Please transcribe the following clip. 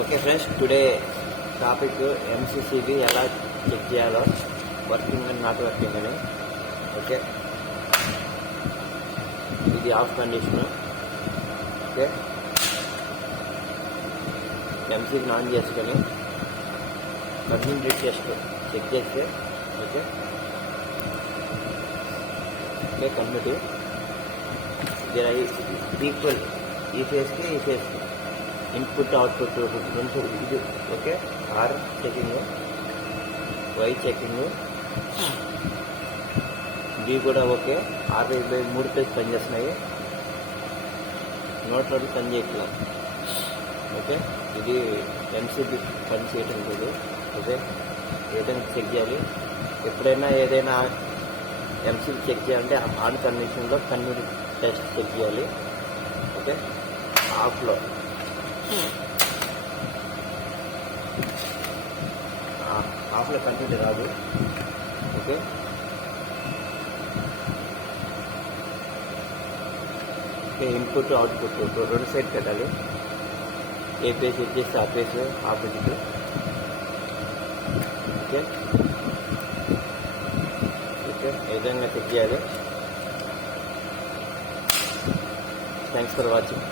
Okay friends, today topic MCCB ఎలా check చేయాలో, working and not working అని. Okay, ఇది ఆఫ్ కండిషన్. ఓకే, ఎంసీబీని ఆన్ చేసుకొని కంటిన్యూ టెస్ట్ చెక్ చేస్తే ఓకే ఓకే కంప్లీట్ ఈక్వల్ ఈ ఫేస్కి ఈ ఫేస్కి ఇన్పుట్ అవుట్పుట్ రెండు ఇది. Okay, R checking, Y checking, B కూడా ఓకే. 63 ప్లేస్ పనిచేస్తున్నాయి, నోట్లో పని చేయట్లా. ఓకే, ఇది ఎంసీబీ పని చేయటం లేదు. ఓకే, ఏదైనా చెక్ చేయాలి. ఎప్పుడైనా ఏదైనా ఎంసీబీ చెక్ చేయాలంటే ఆన్ కండిషన్లో కన్వీన్ టెస్ట్ చెక్ చేయాలి. ఓకే, ఆఫ్లో కంటిన్యూ రాదు. ఓకే, ఓకే ఇన్పుట్ అవుట్పుట్ రెండు సైడ్ పెట్టాలి. ఏ పేజ్ చెక్ చేస్తే ఆ పేజ్ ఆపోజిట్. ఓకే ఓకే ఏ విధంగా చెక్ చేయాలి. Thanks for watching.